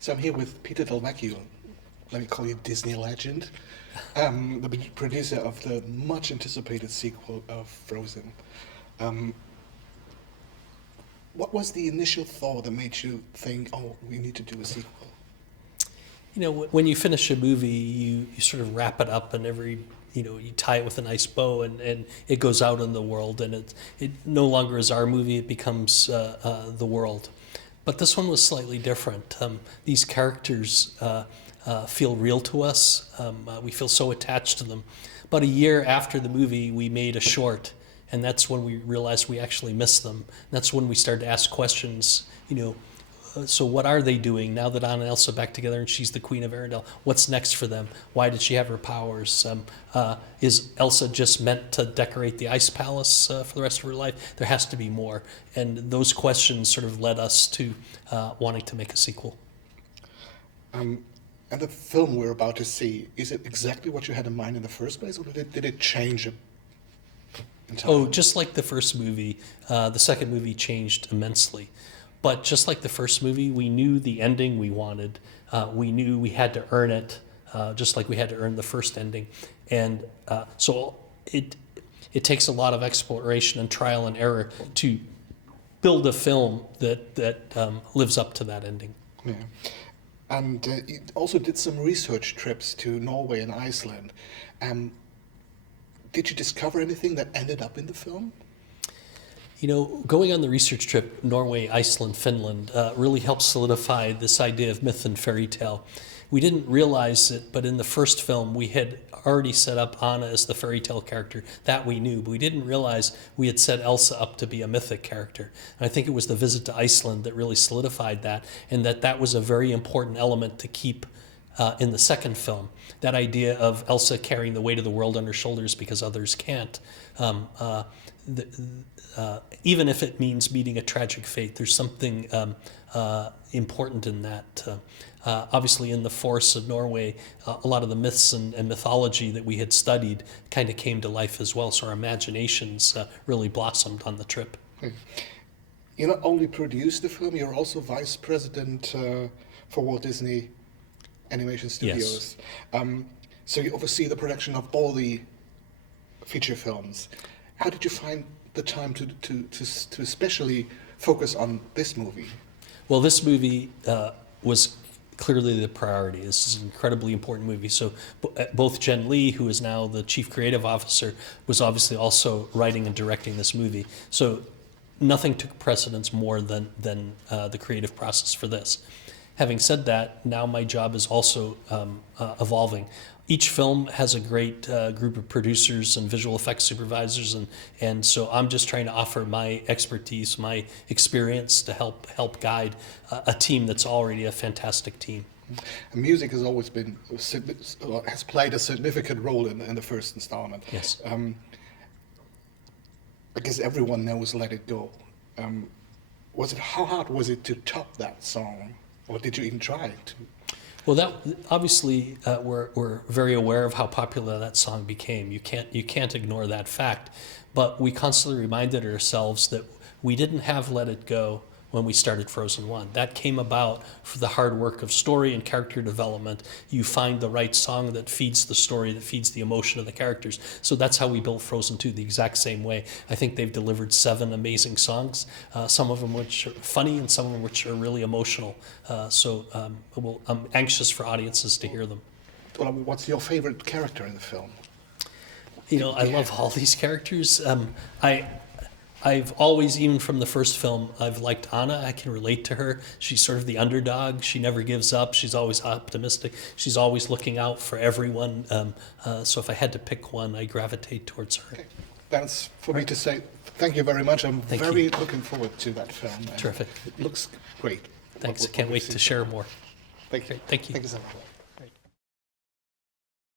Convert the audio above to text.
So I'm here with Peter Del Vecho, let me call you Disney legend, the producer of the much anticipated sequel of Frozen. What was the initial thought that made you think, oh, we need to do a sequel? You know, when you finish a movie, you sort of wrap it up, and you tie it with a nice bow, and it goes out in the world, and it no longer is our movie, it becomes the world. But this one was slightly different. These characters feel real to us. We feel so attached to them. About a year after the movie, we made a short, and that's when we realized we actually missed them. That's when we started to ask questions, so what are they doing now that Anna and Elsa are back together and she's the Queen of Arendelle? What's next for them? Why did she have her powers? Is Elsa just meant to decorate the ice palace for the rest of her life? There has to be more. And those questions sort of led us to wanting to make a sequel. And the film we're about to see, is it exactly what you had in mind in the first place, or did it change entirely? Oh, just like the first movie, the second movie changed immensely. But just like the first movie, we knew the ending we wanted. We knew we had to earn it, just like we had to earn the first ending. And so it takes a lot of exploration and trial and error to build a film that lives up to that ending. Yeah. And you also did some research trips to Norway and Iceland. Did you discover anything that ended up in the film? Going on the research trip, Norway, Iceland, Finland, really helped solidify this idea of myth and fairy tale. We didn't realize it, but in the first film, we had already set up Anna as the fairy tale character. That we knew, but we didn't realize we had set Elsa up to be a mythic character. And I think it was the visit to Iceland that really solidified that, and that was a very important element to keep in the second film. That idea of Elsa carrying the weight of the world on her shoulders because others can't. Even if it means meeting a tragic fate, there's something important in that. Obviously, in the forests of Norway, a lot of the myths and mythology that we had studied kind of came to life as well, so our imaginations really blossomed on the trip. You not only produced the film, you're also vice president for Walt Disney Animation Studios. Yes. So you oversee the production of all the feature films. How did you find the time to especially focus on this movie? Well, this movie was clearly the priority. This is an incredibly important movie. So both Jen Lee, who is now the chief creative officer, was obviously also writing and directing this movie. So nothing took precedence more than the creative process for this. Having said that, now my job is also evolving. Each film has a great group of producers and visual effects supervisors, and so I'm just trying to offer my expertise, my experience to help guide a team that's already a fantastic team. And music has always has played a significant role in the first installment. Yes. I guess everyone knows "Let It Go." How hard was it to top that song, or did you even try to? Well, that obviously we're very aware of how popular that song became. You can't ignore that fact, but we constantly reminded ourselves that we didn't have "Let It Go" when we started Frozen 1. That came about for the hard work of story and character development. You find the right song that feeds the story, that feeds the emotion of the characters. So that's how we built Frozen 2, the exact same way. I think they've delivered 7 amazing songs, some of them which are funny and some of them which are really emotional. I'm anxious for audiences to hear them. Well, what's your favorite character in the film? I love all these characters. I've always, even from the first film, I've liked Anna. I can relate to her. She's sort of the underdog. She never gives up. She's always optimistic. She's always looking out for everyone. So if I had to pick one, I gravitate towards her. Okay. That's for me to say thank you very much. I'm very looking forward to that film. Terrific. It looks great. Thanks. I can't wait to share more. Thank you. Thank you. Thank you so much.